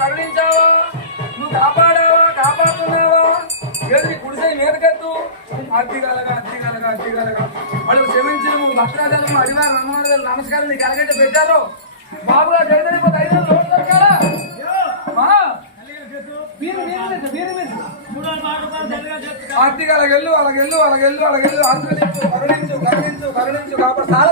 కరుణించావా, నువ్వు కాపాడావా, కాపాడుతున్నావా, ఏది కుడిసై మీదకెత్తు, అద్దిగలగా వాళ్ళు క్షమించి నువ్వు భక్తరాజాలను అడివారు అమ్మవారు నమస్కారం నీకు ఎలాగైతే పెట్టారో బాబుగా జగదైపోతే 5 రోజులు దొరకాలా ఆర్తిగలగెళ్ళు అలాగెళ్ళు కరుణించు కాపాడు సాల